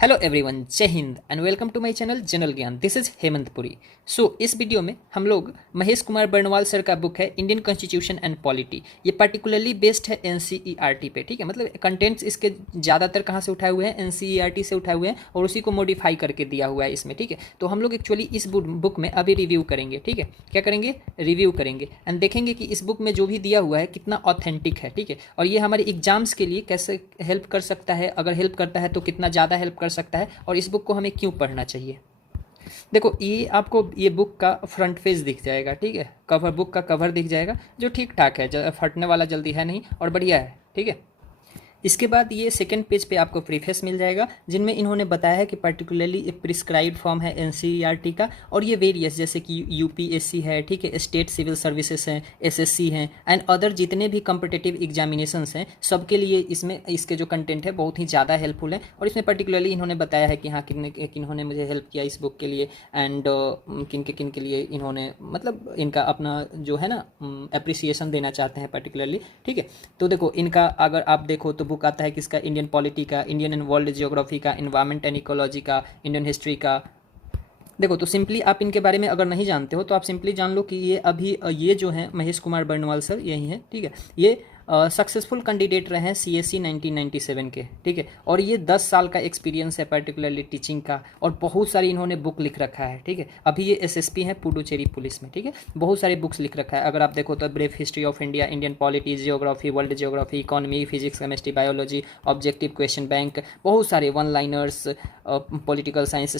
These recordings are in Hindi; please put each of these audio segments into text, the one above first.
हेलो एवरीवन, जय Hind and welcome to my channel general Gyan. This is Hemant Puri. इस वीडियो में हम लोग महेश कुमार बर्नवाल सर का बुक है इंडियन कॉन्स्टिट्यूशन एंड पॉलिटी। ये पार्टिकुलरली बेस्ड है एनसीईआरटी पे, ठीक है। मतलब कंटेंट्स इसके ज़्यादातर कहाँ से उठाए हुए हैं, एनसीईआरटी से उठाए हुए हैं और उसी को मॉडिफाई करके दिया हुआ है इसमें, ठीक है। तो हम लोग एक्चुअली इस बुक में अभी रिव्यू करेंगे, ठीक है। क्या करेंगे? रिव्यू करेंगे एंड देखेंगे कि इस बुक में जो भी दिया हुआ है कितना ऑथेंटिक है, ठीक है। और ये हमारे एग्जाम्स के लिए कैसे हेल्प कर सकता है, अगर हेल्प करता है तो कितना ज़्यादा हेल्प कर सकता है और इस बुक को हमें क्यों पढ़ना चाहिए। देखो, ये आपको ये बुक का फ्रंट पेज दिख जाएगा, ठीक है। कवर, बुक का कवर दिख जाएगा जो ठीक ठाक है, फटने वाला जल्दी है नहीं और बढ़िया है, ठीक है। इसके बाद ये सेकंड पेज पे आपको प्रीफेस मिल जाएगा जिनमें इन्होंने बताया है कि पर्टिकुलरली एक प्रिस्क्राइब्ड फॉर्म है एनसीईआरटी का और ये वेरियस जैसे कि यूपीएससी है, ठीक है, स्टेट सिविल सर्विसेज हैं, एसएससी हैं एंड अदर जितने भी कम्पिटिटिव एग्जामिनेशंस हैं सबके लिए इसमें इसके जो कंटेंट है बहुत ही ज़्यादा हेल्पफुल है। और इसमें पर्टिकुलरली इन्होंने बताया है कि हाँ किन्होंने मुझे हेल्प किया इस बुक के लिए एंड किन के लिए इन्होंने मतलब इनका अपना जो है ना अप्रिसिएशन देना चाहते हैं पर्टिकुलरली, ठीक है। तो देखो, इनका अगर आप देखो तो बुक आता है किसका, इंडियन पॉलिटी का, इंडियन एंड वर्ल्ड जियोग्राफी का, इन्वायरमेंट एंड इकोलॉजी का, इंडियन हिस्ट्री का। देखो, तो सिंपली आप इनके बारे में अगर नहीं जानते हो तो आप सिंपली जान लो कि ये अभी ये जो है महेश कुमार बर्नवाल सर यही है, ठीक है। ये सक्सेसफुल कैंडिडेट रहे हैं सीएससी 1997 के, ठीक है। और ये 10 साल का एक्सपीरियंस है पर्टिकुलरली टीचिंग का और बहुत सारी इन्होंने बुक लिख रखा है, ठीक है। अभी ये एसएसपी हैं पुडुचेरी पुलिस में, ठीक है। बहुत सारे बुक्स लिख रखा है। अगर आप देखो तो brief history of India, Indian polity, geography, world geography, economy, physics, chemistry, biology, objective question bank, बहुत सारे one liners, political science,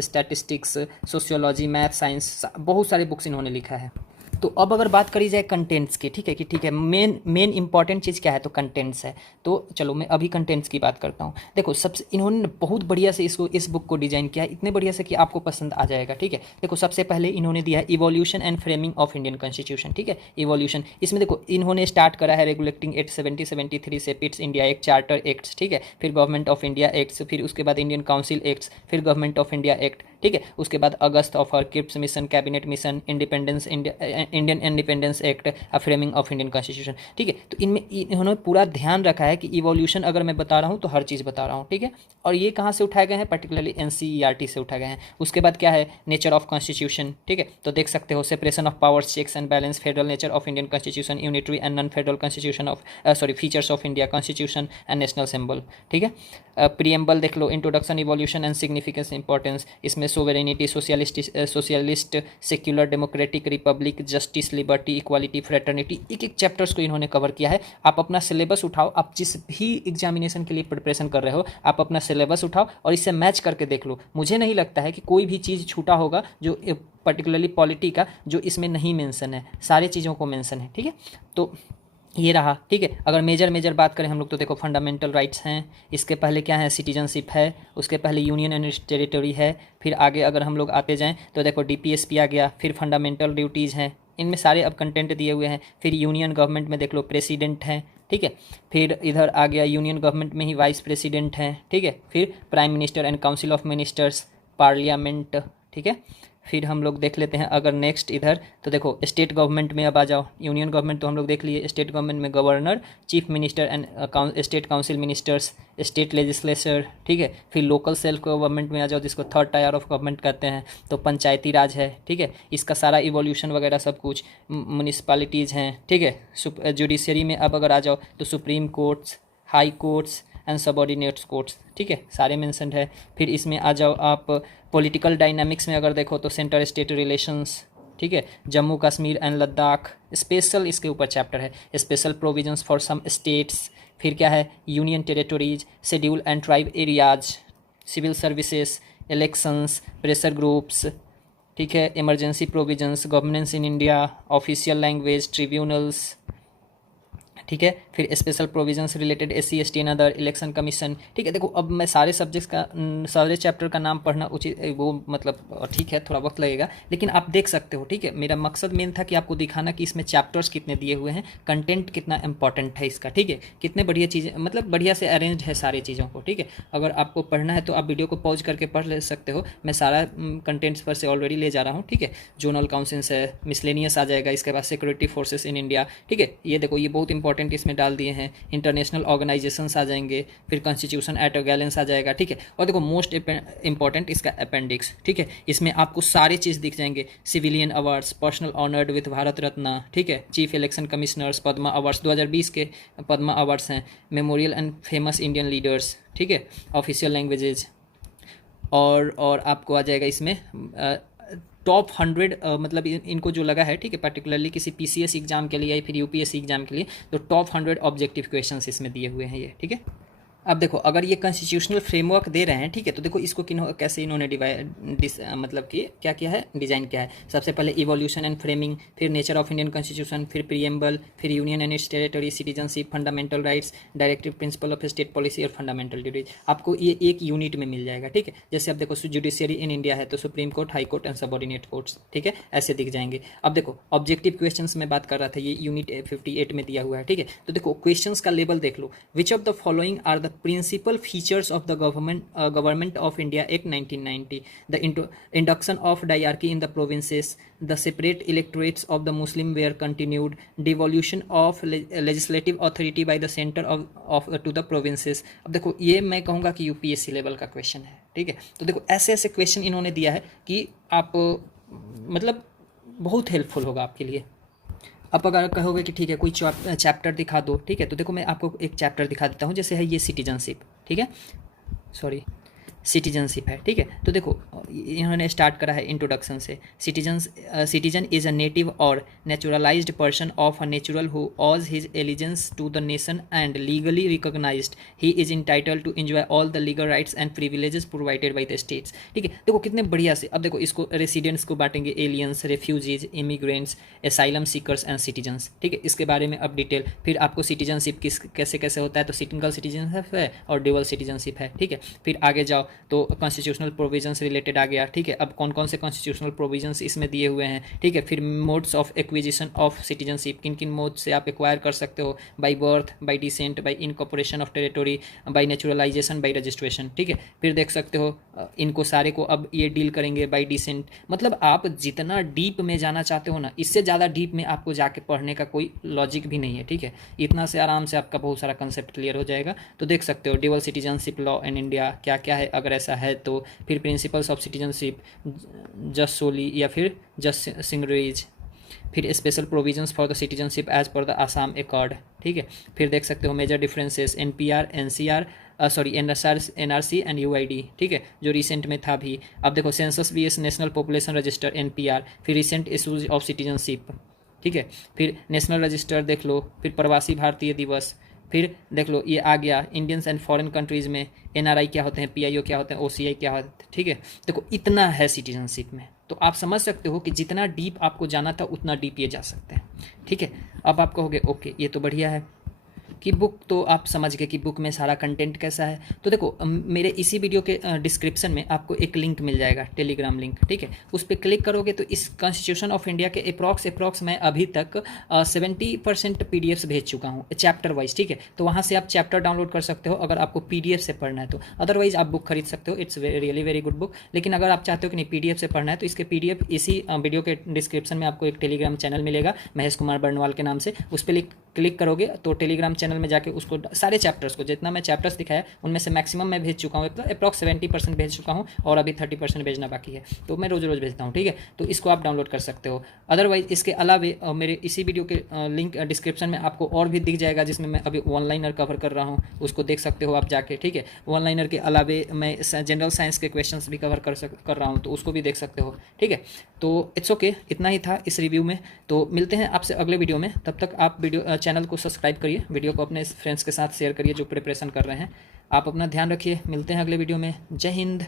statistics, sociology, math science, बहुत सारे बुक्स इन्होंने लिखा है। तो अब अगर बात करी जाए कंटेंट्स की, ठीक है, कि ठीक है मेन इंपॉर्टेंट चीज़ क्या है, तो कंटेंट्स है। तो चलो मैं अभी कंटेंट्स की बात करता हूँ। देखो, सबसे इन्होंने बहुत बढ़िया से इस बुक को डिज़ाइन किया है, इतने बढ़िया से कि आपको पसंद आ जाएगा, ठीक है। देखो, सबसे पहले इन्होंने दिया है evolution and framing of Indian constitution, ठीक है। इवोल्यूशन, इसमें देखो इन्होंने स्टार्ट करा है रेगुलेटिंग एक्ट 7073 से, Pitt's India act, charter acts, ठीक है, फिर गवर्नमेंट ऑफ इंडिया एक्ट्स, फिर उसके बाद इंडियन काउंसिल एक्ट्स, फिर गवर्नमेंट ऑफ इंडिया एक्ट, ठीक है। उसके बाद August of Cripps mission, cabinet mission, independence Indian independence act, framing of Indian constitution, ठीक है। तो इनमें इन्होंने पूरा ध्यान रखा है कि इवोल्यूशन अगर मैं बता रहा हूँ तो हर चीज़ बता रहा हूँ, ठीक है। और ये कहाँ से उठाए गए हैं? पर्टिकुलरली एनसीईआरटी से उठाए गए हैं। उसके बाद क्या है? नेचर ऑफ कॉन्स्टिट्यूशन, ठीक है। तो देख सकते हो separation of powers, checks and balance, federal nature of Indian constitution, unitary and non federal constitution of features of India constitution and national symbol, ठीक है। प्रीएम्बल देख लो, introduction, evolution and significance, importance, इसमें sovereignty, socialist, secular, democratic, republic, justice, liberty, equality, fraternity, एक एक चैप्टर्स को इन्होंने कवर किया है। आप अपना सिलेबस उठाओ, आप जिस भी एग्जामिनेशन के लिए प्रिपरेशन कर रहे हो आप अपना सिलेबस उठाओ और इससे मैच करके देख लो। मुझे नहीं लगता है कि कोई भी चीज़ छूटा होगा जो पर्टिकुलरली पॉलिटी का जो इसमें नहीं मेंशन है, सारी चीज़ों को मेंशन है, ठीक है। तो ये रहा, ठीक है। अगर मेजर बात करें हम लोग तो देखो फंडामेंटल राइट्स हैं, इसके पहले क्या है? सिटीजनशिप है, उसके पहले यूनियन एंड टेरिटरी है, फिर आगे अगर हम लोग आते जाएं तो देखो डीपीएसपी आ गया, फिर फंडामेंटल ड्यूटीज़ हैं, इनमें सारे अब कंटेंट दिए हुए हैं। फिर यूनियन गवर्नमेंट में देख लो प्रेसिडेंट हैं, ठीक है। फिर इधर आ गया यूनियन गवर्नमेंट में ही वाइस प्रेसिडेंट हैं, ठीक है। फिर prime minister and council of ministers, parliament, ठीक है। फिर हम लोग देख लेते हैं अगर नेक्स्ट इधर तो देखो स्टेट गवर्नमेंट में अब आ जाओ। यूनियन गवर्नमेंट तो हम लोग देख लिए, स्टेट गवर्नमेंट में governor, chief minister and state council ministers, state legislature, ठीक है। फिर लोकल सेल्फ गवर्नमेंट में आ जाओ जिसको थर्ड टायर ऑफ गवर्नमेंट कहते हैं, तो पंचायती राज है, ठीक है। इसका सारा इवोल्यूशन वगैरह सब कुछ, म्यूनिसपैलिटीज़ हैं, ठीक है। जुडिशरी में अब अगर आ जाओ तो supreme courts, high courts and subordinates courts, ठीक है, सारे मेंशन्ड है। फिर इसमें आ जाओ आप पॉलिटिकल डायनामिक्स में अगर देखो तो सेंटर स्टेट रिलेशंस, ठीक है, जम्मू कश्मीर एंड लद्दाख, स्पेशल इसके ऊपर चैप्टर है, special provisions for some states. फिर क्या है? Union territories, schedule and tribe areas, civil services, elections, pressure groups, ठीक है, emergency provisions, governance in India, official language, tribunals, ठीक है। फिर special provisions related SC ST and other, election commission, ठीक है। देखो, अब मैं सारे सब्जेक्ट्स का सारे चैप्टर का नाम पढ़ना उचित वो मतलब ठीक है, थोड़ा वक्त लगेगा, लेकिन आप देख सकते हो, ठीक है। मेरा मकसद मेन था कि आपको दिखाना कि इसमें चैप्टर्स कितने दिए हुए हैं, कंटेंट कितना इंपॉर्टेंट है इसका, ठीक है, कितने बढ़िया चीज़ें, मतलब बढ़िया से अरेंज है सारी चीज़ों को, ठीक है। अगर आपको पढ़ना है तो आप वीडियो को पॉज करके पढ़ ले सकते हो, मैं सारा कंटेंट्स पर से ऑलरेडी ले जा रहा हूँ, ठीक है। जोनल काउंसिल्स है, मिसलेनियस आ जाएगा, इसके बाद सिक्योरिटी फोर्सेस इन इंडिया, ठीक है। ये देखो, ये बहुत इंपॉर्टेंट इंपॉर्टेंट इसमें डाल दिए हैं, इंटरनेशनल ऑर्गेनाइजेशंस आ जाएंगे, फिर कॉन्स्टिट्यूशन एट अ गैलेंस आ जाएगा, ठीक है। और देखो मोस्ट इंपॉर्टेंट इसका अपेंडिक्स, ठीक है, इसमें आपको सारे चीज़ दिख जाएंगे, civilian awards, personal honoured with Bharat Ratna, ठीक है, chief election commissioners, Padma awards 2020 के पद्मा अवार्ड्स हैं, memorial and famous Indian leaders, ठीक है, ऑफिशियल लैंग्वेजेज, और आपको आ जाएगा इसमें टॉप 100, मतलब इनको जो लगा है, ठीक है, पर्टिकुलरली किसी पीसीएस एग्जाम के लिए या फिर यूपीएससी एग्जाम के लिए, तो टॉप 100 ऑब्जेक्टिव क्वेश्चंस इसमें दिए हुए हैं ये, ठीक है। अब देखो अगर ये कॉन्स्टिट्यूशनल फ्रेमवर्क दे रहे हैं, ठीक है, तो देखो इसको कैसे इन्होंने मतलब कि क्या किया है, डिज़ाइन किया है। सबसे पहले इवोल्यूशन एंड फ्रेमिंग, फिर नेचर ऑफ इंडियन कॉन्स्टिट्यूशन, फिर प्रीएम्बल, फिर union and it's territory, citizenship, fundamental rights, directive principle of state policy और फंडामेंटल ड्यूटीज, आपको ये एक यूनिट में मिल जाएगा, ठीक है। जैसे अब देखो जुडिशियरी इन इंडिया है तो supreme court, high court and subordinate courts, ठीक है, ऐसे दिख जाएंगे। अब देखो ऑब्जेक्टिव क्वेश्चन में बात कर रहा था, ये यूनिट 58 में दिया हुआ है, ठीक है। तो देखो क्वेश्चन का लेवल देख लो, which of the following are the principal features of the government of India Act 1990, the induction of diarchy in the provinces, the separate electorates of the Muslim were continued, devolution of legislative authority by the center of to the provinces। अब देखो ये मैं कहूँगा कि यूपीएससी लेवल का क्वेश्चन है, ठीक है। तो देखो ऐसे ऐसे क्वेश्चन इन्होंने दिया है कि आप मतलब बहुत हेल्पफुल होगा आपके लिए। अब अगर कहोगे कि ठीक है कोई चैप्टर दिखा दो, ठीक है, तो देखो मैं आपको एक चैप्टर दिखा देता हूँ, जैसे है ये सिटीजनशिप, ठीक है, सॉरी सिटीजनशिप है, ठीक है। तो देखो इन्होंने स्टार्ट करा है इंट्रोडक्शन से, सिटीजन इज अ नेटिव और naturalised person of a natural who owes his allegiance to the nation and legally recognised, he is entitled to enjoy all the legal rights and privileges provided by the states, ठीक है। देखो कितने बढ़िया से, अब देखो इसको रेसिडेंट्स को बांटेंगे, aliens, refugees, immigrants, asylum seekers and citizens, ठीक है, इसके बारे में अब डिटेल। फिर आपको सिटीजनशिप कैसे कैसे होता है, तो सिंगल सिटीजनशिप है और डुअल सिटीजनशिप है, ठीक है। फिर आगे जाओ तो कॉन्स्टिट्यूशनल प्रोविजंस रिलेटेड आ गया, ठीक है। अब कौन कौन से कॉन्स्टिट्यूशनल प्रोविजंस इसमें दिए हुए हैं, ठीक है। फिर modes of acquisition of citizenship, किन किन मोड से आप एक्वायर कर सकते हो, by birth, by descent, by incorporation of territory, by naturalisation, by registration, ठीक है। फिर देख सकते हो इनको सारे को अब ये डील करेंगे बाई डिसेंट। मतलब आप जितना डीप में जाना चाहते हो ना, इससे ज़्यादा डीप में आपको जाके पढ़ने का कोई लॉजिक भी नहीं है, ठीक है। इतना से आराम से आपका बहुत सारा कंसेप्ट क्लियर हो जाएगा। तो देख सकते हो dual citizenship law in India क्या क्या है, अगर ऐसा है तो। फिर principles of citizenship, just soli या फिर जस्ट सिंगरेज, फिर special provisions for the citizenship as per the Assam accord, ठीक है। फिर देख सकते हो major differences NPR, NCR, NRC and UID, ठीक है, जो रिसेंट में था भी। अब देखो census VS national population register NPR, फिर रिसेंट इशूज ऑफ सिटीजनशिप, ठीक है। फिर नेशनल रजिस्टर देख लो, फिर प्रवासी भारतीय दिवस, फिर देख लो ये आ गया इंडियंस एंड फॉरेन कंट्रीज़ में एनआरआई क्या होते हैं, पीआईओ क्या होते हैं, ओसीआई क्या होते हैं, ठीक है। देखो इतना है सिटीजनशिप में, तो आप समझ सकते हो कि जितना डीप आपको जाना था उतना डीप ये जा सकते हैं, ठीक है। अब आप कहोगे ओके ये तो बढ़िया है कि बुक, तो आप समझ गए कि बुक में सारा कंटेंट कैसा है। तो देखो मेरे इसी वीडियो के डिस्क्रिप्शन में आपको एक लिंक मिल जाएगा, टेलीग्राम लिंक, ठीक है। उस पर क्लिक करोगे तो इस कॉन्स्टिट्यूशन ऑफ इंडिया के अप्रॉक्स मैं अभी तक 70% पीडीएफ्स भेज चुका हूँ चैप्टर वाइज, ठीक है। तो वहाँ से आप चैप्टर डाउनलोड कर सकते हो अगर आपको पीडीएफ से पढ़ना है तो, अदरवाइज आप बुक खरीद सकते हो, it's really very good book. लेकिन अगर आप चाहते हो कि नहीं पीडीएफ से पढ़ना है तो इसके पीडीएफ इसी वीडियो के डिस्क्रिप्शन में आपको एक टेलीग्राम चैनल मिलेगा महेश कुमार बर्नवाल के नाम से, उस पर क्लिक करोगे तो टेलीग्राम चैनल में जाके उसको सारे चैप्टर्स को, जितना मैं चैप्टर्स दिखाया उनमें से मैक्सिमम मैं भेज चुका हूँ, अप्रॉक्स 70% भेज चुका हूँ और अभी 30% भेजना बाकी है, तो मैं रोज़ रोज़ भेजता हूँ, ठीक है। तो इसको आप डाउनलोड कर सकते हो। अदरवाइज इसके अलावे मेरे इसी वीडियो के लिंक डिस्क्रिप्शन में आपको और भी दिख जाएगा, जिसमें मैं अभी वन लाइनर कवर कर रहा हूँ, उसको देख सकते हो आप जाके, ठीक है। वन लाइनर के अलावे मैं जनरल साइंस के क्वेश्चन भी कवर कर रहा हूँ, तो उसको भी देख सकते हो, ठीक है। तो इट्स ओके, इतना ही था इस रिव्यू में। तो मिलते हैं आपसे अगले वीडियो में, तब तक आप चैनल को सब्सक्राइब करिए, वीडियो को अपने फ्रेंड्स के साथ शेयर करिए जो प्रिपरेशन कर रहे हैं। आप अपना ध्यान रखिए, मिलते हैं अगले वीडियो में। जय हिंद।